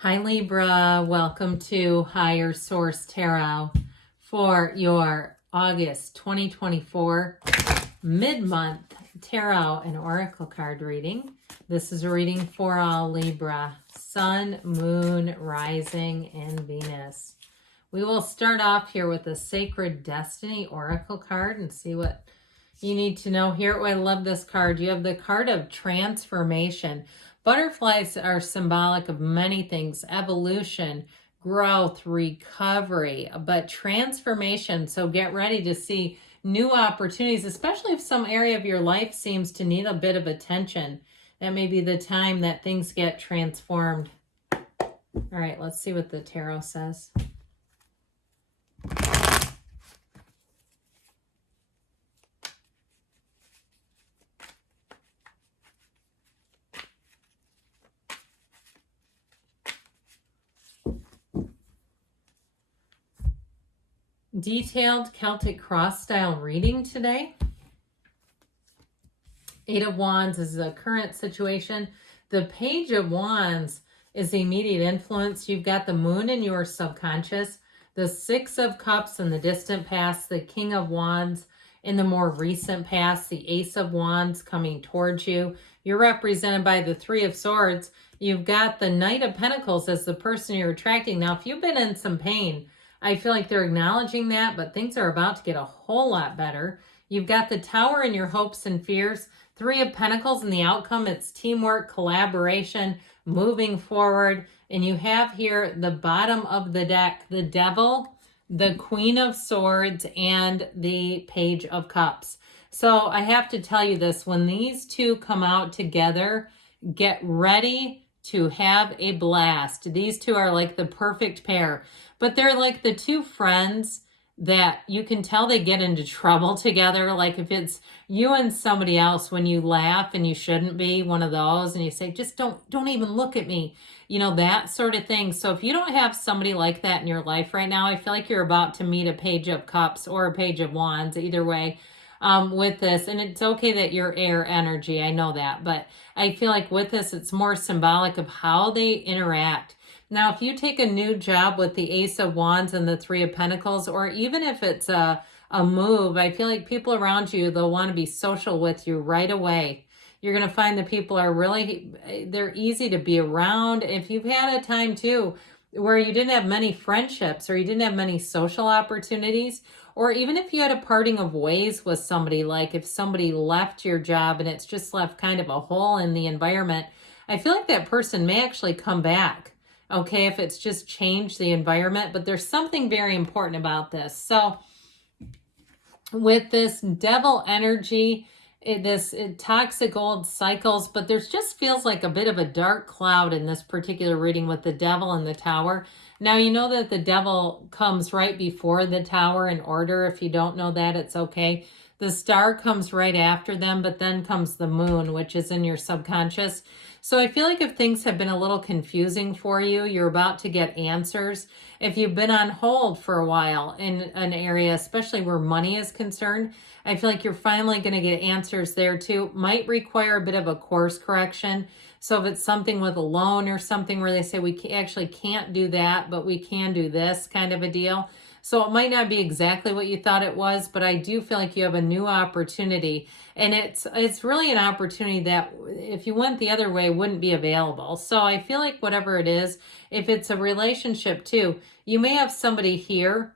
Hi Libra, welcome to Higher Source Tarot for your August 2024 mid-month tarot and oracle card reading. This is a reading for all Libra, Sun, Moon, Rising, and Venus. We will start off here with the Sacred Destiny oracle card and see what you need to know here. Oh, I love this card. You have the card of transformation. Butterflies are symbolic of many things: evolution, growth, recovery, but transformation. So get ready to see new opportunities, especially if some area of your life seems to need a bit of attention. That may be the time that things get transformed. All right, let's see what the tarot says. Detailed Celtic cross style reading today. Eight of Wands is the current situation. The Page of Wands is the immediate influence. You've got the Moon in your subconscious, the Six of Cups in the distant past, the King of Wands in the more recent past, the Ace of Wands coming towards you. You're represented by the Three of Swords. You've got the Knight of Pentacles as the person you're attracting. Now, if you've been in some pain, I feel like they're acknowledging that, but things are about to get a whole lot better. You've got the Tower in your hopes and fears. Three of Pentacles in the outcome. It's teamwork, collaboration, moving forward. And you have here the bottom of the deck, the Devil, the Queen of Swords, and the Page of Cups. So I have to tell you this, when these two come out together, get ready to have a blast. These two are like the perfect pair, but they're like the two friends that you can tell they get into trouble together. Like if it's you and somebody else, when you laugh and you shouldn't be, one of those, and you say, just don't even look at me, you know, that sort of thing. So if you don't have somebody like that in your life right now, I feel like you're about to meet a Page of Cups or a Page of Wands, either way. With this, and it's okay that you're air energy, I know that, but I feel like with this, it's more symbolic of how they interact. Now, if you take a new job with the Ace of Wands and the Three of Pentacles, or even if it's a move, I feel like people around you, they'll want to be social with you right away. You're going to find that people are really, they're easy to be around. If you've had a time too where you didn't have many friendships or you didn't have many social opportunities, or even if you had a parting of ways with somebody, like if somebody left your job and it's just left kind of a hole in the environment, I feel like that person may actually come back, okay, if it's just changed the environment. But there's something very important about this. So with this Devil energy, this toxic old cycles, but there's just feels like a bit of a dark cloud in this particular reading with the Devil and the Tower. Now, you know that the Devil comes right before the Tower in order. If you don't know that, it's okay. The Star comes right after them, but then comes the Moon, which is in your subconscious. So I feel like if things have been a little confusing for you, you're about to get answers. If you've been on hold for a while in an area, especially where money is concerned, I feel like you're finally going to get answers there too. Might require a bit of a course correction. So if it's something with a loan or something where they say we actually can't do that, but we can do this kind of a deal. So it might not be exactly what you thought it was, but I do feel like you have a new opportunity. And it's really an opportunity that if you went the other way wouldn't be available. So I feel like whatever it is, if it's a relationship too, you may have somebody here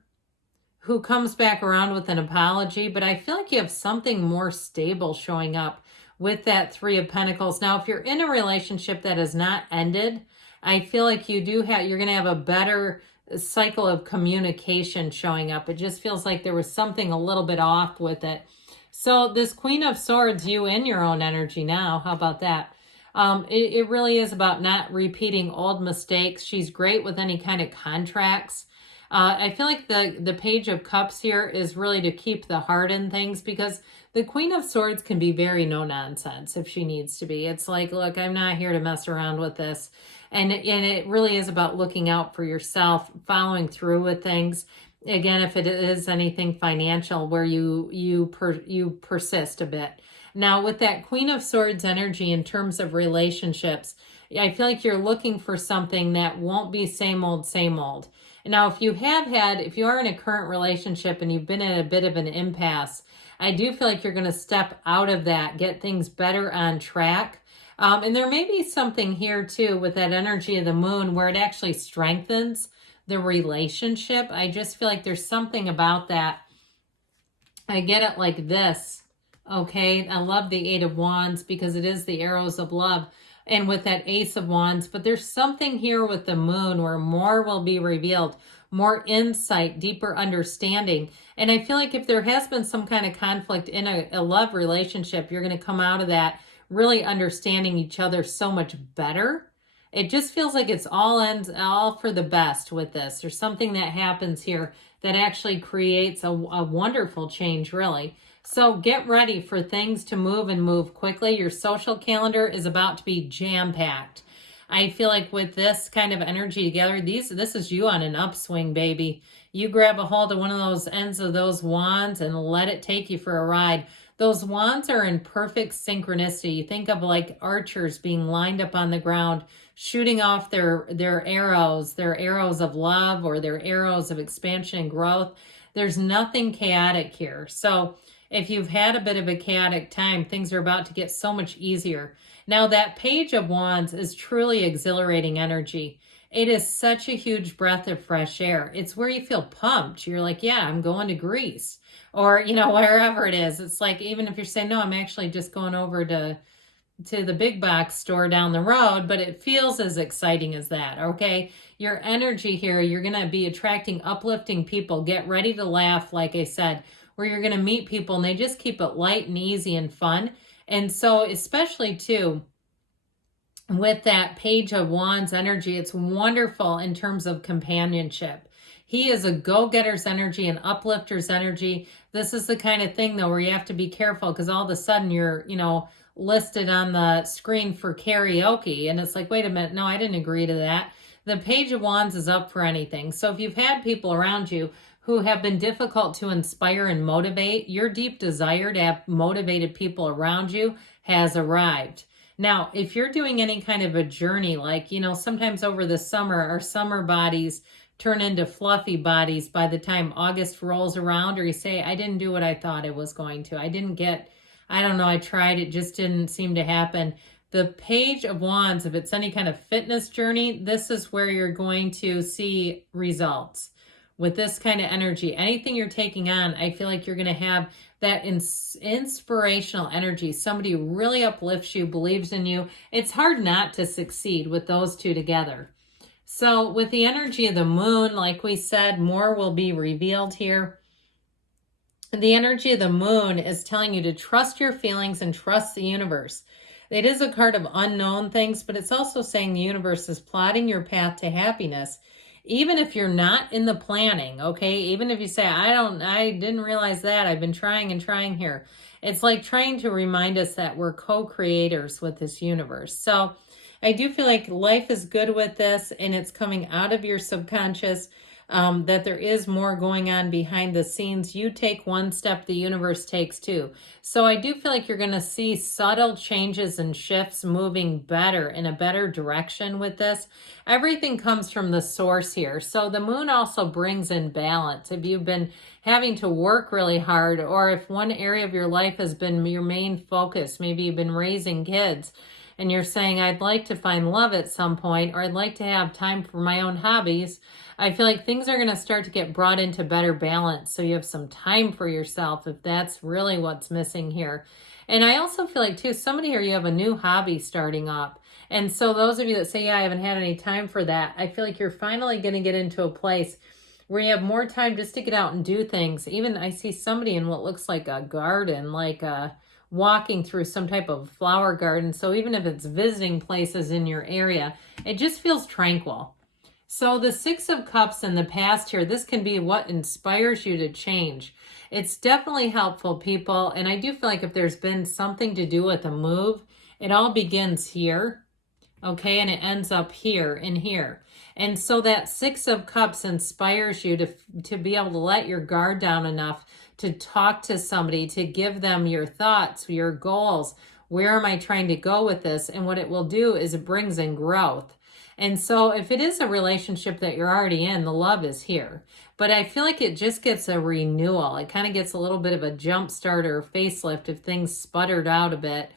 who comes back around with an apology, but I feel like you have something more stable showing up with that Three of Pentacles. Now, if you're in a relationship that has not ended, I feel like you're going to have a better cycle of communication showing up. It just feels like there was something a little bit off with it. So this Queen of Swords, you in your own energy now. How about that? It really is about not repeating old mistakes. She's great with any kind of contracts. I feel like the Page of Cups here is really to keep the heart in things, because the Queen of Swords can be very no nonsense if she needs to be. It's like, look, I'm not here to mess around with this. And it really is about looking out for yourself, following through with things. Again, if it is anything financial where you persist a bit. Now, with that Queen of Swords energy in terms of relationships, I feel like you're looking for something that won't be same old, same old. Now, if you are in a current relationship and you've been in a bit of an impasse, I do feel like you're going to step out of that, get things better on track. And there may be something here too with that energy of the moon where it actually strengthens the relationship. I just feel like there's something about that. I get it like this. Okay, I love the Eight of Wands because it is the arrows of love. And with that Ace of Wands, but there's something here with the moon where more will be revealed, more insight, deeper understanding. And I feel like if there has been some kind of conflict in a love relationship, you're going to come out of that really understanding each other so much better. It just feels like it's all for the best with this. There's something that happens here that actually creates a wonderful change, really. So get ready for things to move and move quickly. Your social calendar is about to be jam-packed. I feel like with this kind of energy together, this is you on an upswing, baby. You grab a hold of one of those ends of those wands and let it take you for a ride. Those wands are in perfect synchronicity. You think of like archers being lined up on the ground, shooting off their arrows of love or their arrows of expansion and growth. There's nothing chaotic here. So if you've had a bit of a chaotic time, things are about to get so much easier. Now that Page of Wands is truly exhilarating energy. It is such a huge breath of fresh air. It's where you feel pumped. You're like, yeah, I'm going to Greece or, wherever it is. It's like, even if you're saying, no, I'm actually just going over to the big box store down the road, but it feels as exciting as that, okay? Your energy here, you're going to be attracting uplifting people. Get ready to laugh, like I said, where you're going to meet people and they just keep it light and easy and fun. And so especially too, with that Page of Wands energy, it's wonderful in terms of companionship. He is a go-getter's energy, an uplifter's energy. This is the kind of thing, though, where you have to be careful because all of a sudden you're, listed on the screen for karaoke. And it's like, wait a minute, no, I didn't agree to that. The Page of Wands is up for anything. So if you've had people around you who have been difficult to inspire and motivate, your deep desire to have motivated people around you has arrived. Now, if you're doing any kind of a journey, like, sometimes over the summer, our summer bodies turn into fluffy bodies by the time August rolls around, or you say, I didn't do what I thought I was going to. I don't know, I tried, it just didn't seem to happen. The Page of Wands, if it's any kind of fitness journey, this is where you're going to see results. With this kind of energy, anything you're taking on, I feel like you're going to have that inspirational energy. Somebody who really uplifts you, believes in you. It's hard not to succeed with those two together. So with the energy of the moon, like we said, more will be revealed here. The energy of the moon is telling you to trust your feelings and trust the universe. It is a card of unknown things, but it's also saying the universe is plotting your path to happiness. Even if you're not in the planning, okay? Even if you say, I didn't realize that. I've been trying and trying here. It's like trying to remind us that we're co-creators with this universe. So I do feel like life is good with this and it's coming out of your subconscious, that there is more going on behind the scenes. You take one step, the universe takes two. So I do feel like you're going to see subtle changes and shifts moving better in a better direction with this. Everything comes from the source here. So the moon also brings in balance. If you've been having to work really hard, or if one area of your life has been your main focus, maybe you've been raising kids, and you're saying, I'd like to find love at some point, or I'd like to have time for my own hobbies, I feel like things are going to start to get brought into better balance. So you have some time for yourself if that's really what's missing here. And I also feel like, too, somebody here, you have a new hobby starting up. And so those of you that say, yeah, I haven't had any time for that, I feel like you're finally going to get into a place where you have more time just to get out and do things. Even I see somebody in what looks like a garden, like walking through some type of flower garden. So even if it's visiting places in your area, it just feels tranquil. So the Six of Cups in the past here, this can be what inspires you to change. It's definitely helpful, people. And I do feel like if there's been something to do with a move, it all begins here, okay? And it ends up here and here. And so that Six of Cups inspires you to be able to let your guard down enough to talk to somebody, to give them your thoughts, your goals, Where am I trying to go with this? And what it will do is it brings in growth. And so if it is a relationship that you're already in, the love is here. But I feel like it just gets a renewal. It kind of gets a little bit of a jump start or facelift if things sputtered out a bit.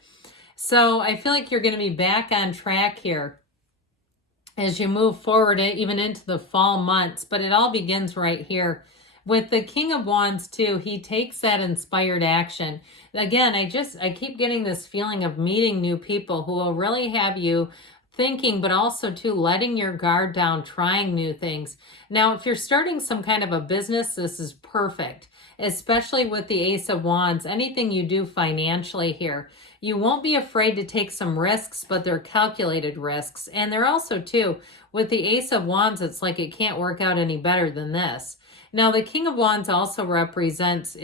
So I feel like you're going to be back on track here as you move forward, even into the fall months. But it all begins right here. With the King of Wands too, he takes that inspired action. Again, I keep getting this feeling of meeting new people who will really have you thinking, but also too letting your guard down, trying new things. Now, if you're starting some kind of a business, this is perfect, especially with the Ace of Wands. Anything you do financially here, you won't be afraid to take some risks, but they're calculated risks. And they're also too, with the Ace of Wands, it's like it can't work out any better than this. Now, the King of Wands also represents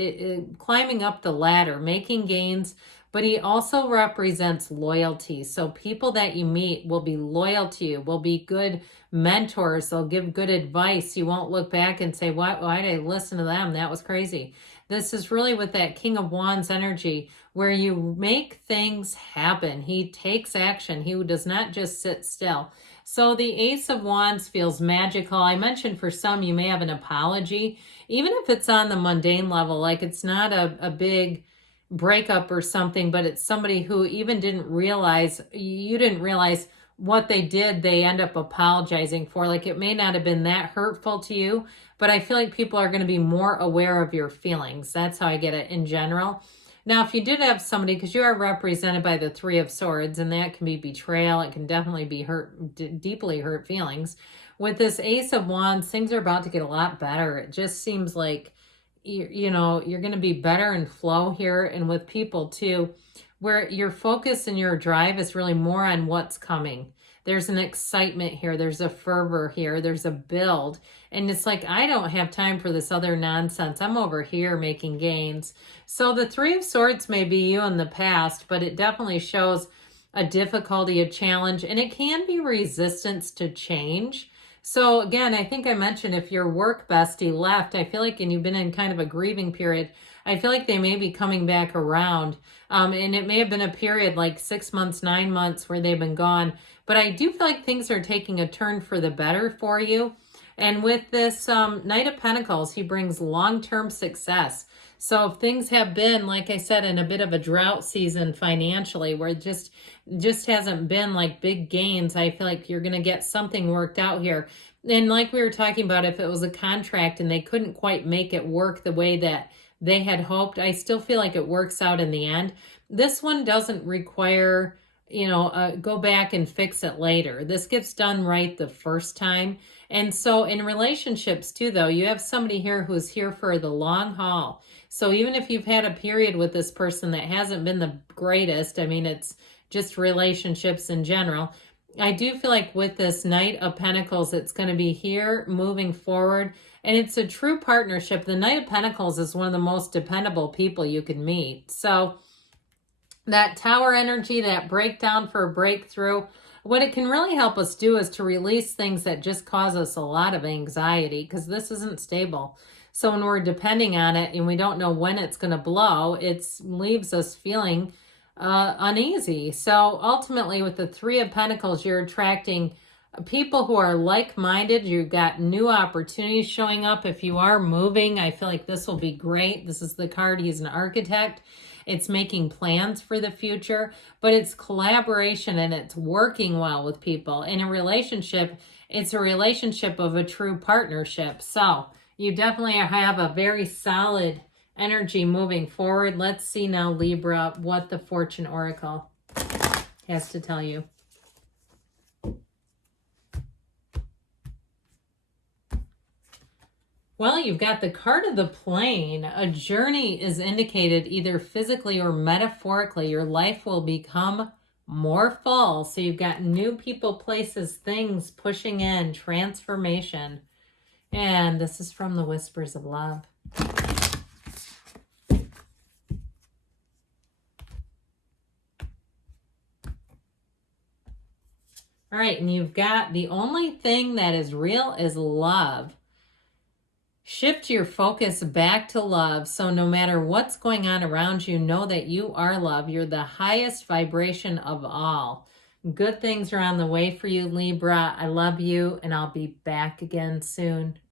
climbing up the ladder, making gains, but he also represents loyalty. So people that you meet will be loyal to you, will be good mentors. They'll give good advice. You won't look back and say, why did I listen to them? That was crazy. This is really with that King of Wands energy where you make things happen. He takes action. He does not just sit still. So the Ace of Wands feels magical. I mentioned for some, you may have an apology, even if it's on the mundane level, like it's not a big breakup or something, but it's somebody who even you didn't realize what they did, they end up apologizing for. Like it may not have been that hurtful to you, but I feel like people are going to be more aware of your feelings. That's how I get it in general. Now, if you did have somebody, because you are represented by the Three of Swords, and that can be betrayal, it can definitely be deeply hurt feelings. With this Ace of Wands, things are about to get a lot better. It just seems like, you're going to be better in flow here, and with people too, where your focus and your drive is really more on what's coming. There's an excitement here. There's a fervor here. There's a build. And it's like, I don't have time for this other nonsense. I'm over here making gains. So the Three of Swords may be you in the past, but it definitely shows a difficulty, a challenge, and it can be resistance to change. So again, I think I mentioned if your work bestie left, I feel like, and you've been in kind of a grieving period, I feel like they may be coming back around. And it may have been a period like 6 months, 9 months where they've been gone. But I do feel like things are taking a turn for the better for you. And with this Knight of Pentacles, he brings long-term success. So if things have been, like I said, in a bit of a drought season financially, where it just hasn't been like big gains, I feel like you're going to get something worked out here. And like we were talking about, if it was a contract and they couldn't quite make it work the way that they had hoped, I still feel like it works out in the end. This one doesn't require, go back and fix it later. This gets done right the first time. And so in relationships too, though, you have somebody here who's here for the long haul. So even if you've had a period with this person that hasn't been the greatest, I mean, it's just relationships in general, I do feel like with this Knight of Pentacles, it's going to be here moving forward. And it's a true partnership. The Knight of Pentacles is one of the most dependable people you can meet. So that Tower energy, that breakdown for a breakthrough, what it can really help us do is to release things that just cause us a lot of anxiety, because this isn't stable. So when we're depending on it and we don't know when it's going to blow, it leaves us feeling uneasy. So ultimately with the Three of Pentacles, you're attracting people who are like-minded. You've got new opportunities showing up. If you are moving, I feel like this will be great. This is the card. He's an architect. It's making plans for the future, but it's collaboration and it's working well with people. In a relationship, it's a relationship of a true partnership. So you definitely have a very solid energy moving forward. Let's see now, Libra, what the Fortune Oracle has to tell you. Well, you've got the card of the plane. A journey is indicated either physically or metaphorically. Your life will become more full. So you've got new people, places, things pushing in, transformation. And this is from the Whispers of Love. All right, and you've got the only thing that is real is love. Shift your focus back to love. So no matter what's going on around you, know that you are love. You're the highest vibration of all. Good things are on the way for you, Libra. I love you, and I'll be back again soon.